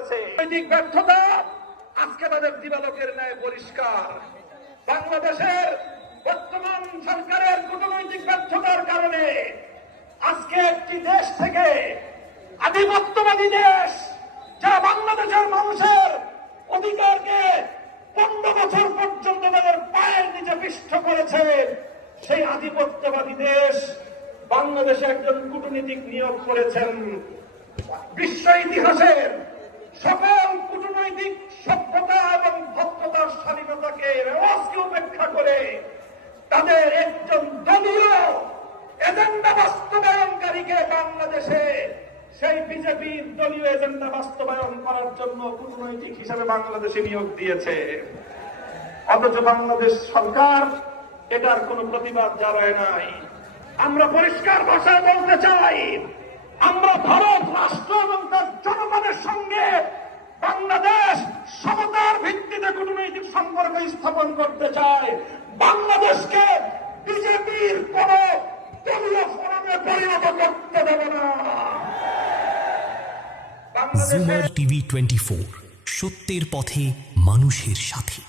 করেছে। রাজনৈতিক ব্যর্থতা আজকে তাদের দিবালোকের ন্যায় পরিষ্কার। বাংলাদেশের বর্তমান সরকারের কূটনৈতিক ব্যর্থতার কারণে আজকে একটি দেশ থেকে আধিপত্যবাদী দেশ, যারা বাংলাদেশের মানুষের অধিকারকে 15 বছর পর্যন্ত তাদের পায়ের নিচে পিষ্ট করেছে, সেই আধিপত্যবাদী দেশ বাংলাদেশে একজন কূটনীতিক নিয়োগ করেছেন। বিশ্ব ইতিহাসের সকল কূটনৈতিক সভ্যতা এবং ভক্ততার স্বাধীনতাকে রেওয়াজকে উপেক্ষা করে তাদের একজন দলীয় এজেন্ডা বাস্তবায়নকারীকে বাংলাদেশে সেই বিজেপির দলীয় এজেন্ডা বাস্তবায়ন করার জন্য কূটনৈতিক হিসাবে বাংলাদেশে নিয়োগ দিয়েছে। অথচ বাংলাদেশ সরকার এটার কোনো প্রতিবাদ জানায় নাই। আমরা পরিষ্কার ভাষায় বলতে চাই, আমরা ভারত রাষ্ট্র এবং তার জনগণের সঙ্গে বাংলাদেশ সমতার ভিত্তিতে কূটনৈতিক সম্পর্ক স্থাপন করতে চায়। বাংলাদেশকে বিজেপির কোন দলীয় ফোরামে পরিণত করতে দেব না। জুমার টিভি 24, সত্যের পথে মানুষের সাথে।